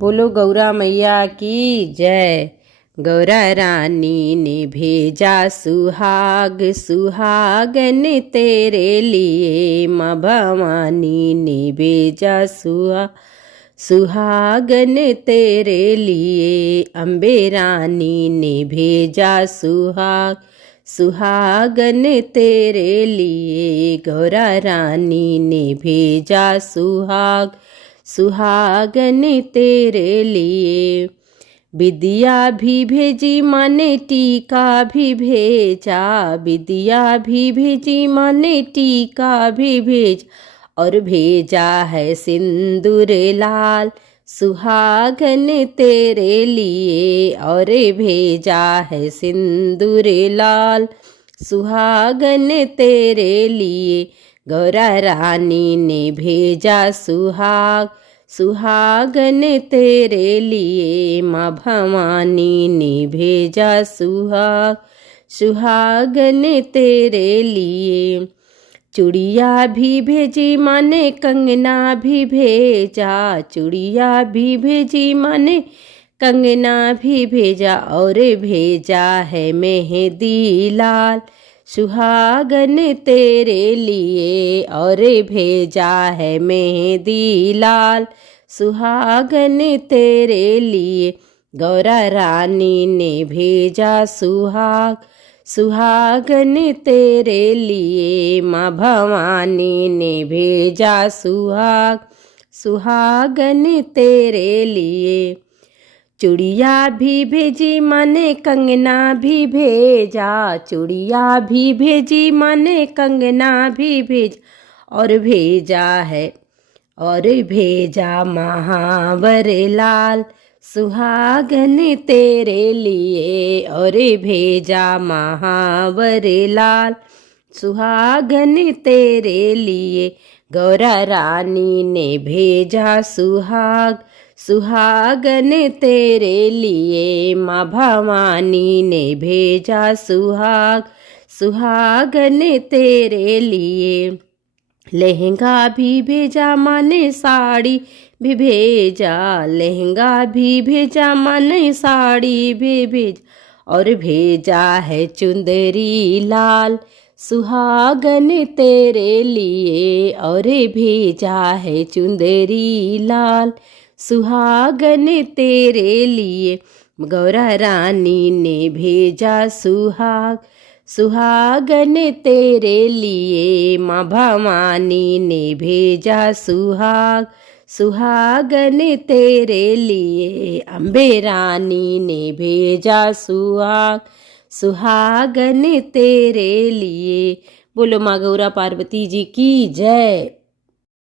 बोलो गौरा मैया की जय। गौरा रानी ने भेजा सुहाग, सुहागन तेरे लिए। माँ भवानी ने भेजा सुहागन तेरे लिए। अम्बे रानी ने भेजा सुहागन तेरे लिए। गौरा रानी ने भेजा सुहागन तेरे लिए। विद्या भी भेजी माँ ने टीका भी भेजा। विद्या भी भेजी माँ ने टीका भी भेज और भेजा है सिंदूर लाल सुहागन तेरे लिए। और भेजा है सिंदूर लाल सुहागन तेरे लिए। गौरा रानी ने भेजा सुहागन तेरे लिए। माँ भवानी ने भेजा सुहागन तेरे लिए। चूड़िया भी भेजी माँ ने कंगना भी भेजा। चूड़िया भी भेजी माँ ने कंगना भी भेजा और भेजा है मेहंदी लाल सुहागन तेरे लिए। और भेजा है मेहंदी लाल सुहागन तेरे लिए। गौरा रानी ने भेजा सुहागन तेरे लिए। माँ भवानी ने भेजा सुहागन तेरे लिए। चूड़िया भी भेजी माँ ने कंगना भी भेजा। चूड़िया भी भेजी माँ ने कंगना भी भेज और भेजा महावर लाल सुहागन तेरे लिए। और भेजा महावर लाल सुहागन तेरे लिए। गौरा रानी ने भेजा सुहागन तेरे लिए। माँ भवानी ने भेजा सुहागन तेरे लिए। लहंगा भी भेजा माँ ने साड़ी भी भेजा। लहंगा भी भेजा माँ ने साड़ी भी भेज और भेजा है चुंदरी लाल सुहागन तेरे लिए। और भेजा है चुंदरी लाल सुहागन तेरे लिए। गौरा रानी ने भेजा सुहागन तेरे लिए। माँ भवानी ने भेजा सुहागन तेरे लिए। अम्बे रानी ने भेजा सुहागन तेरे लिए। बोलो माँ गौरा पार्वती जी की जय।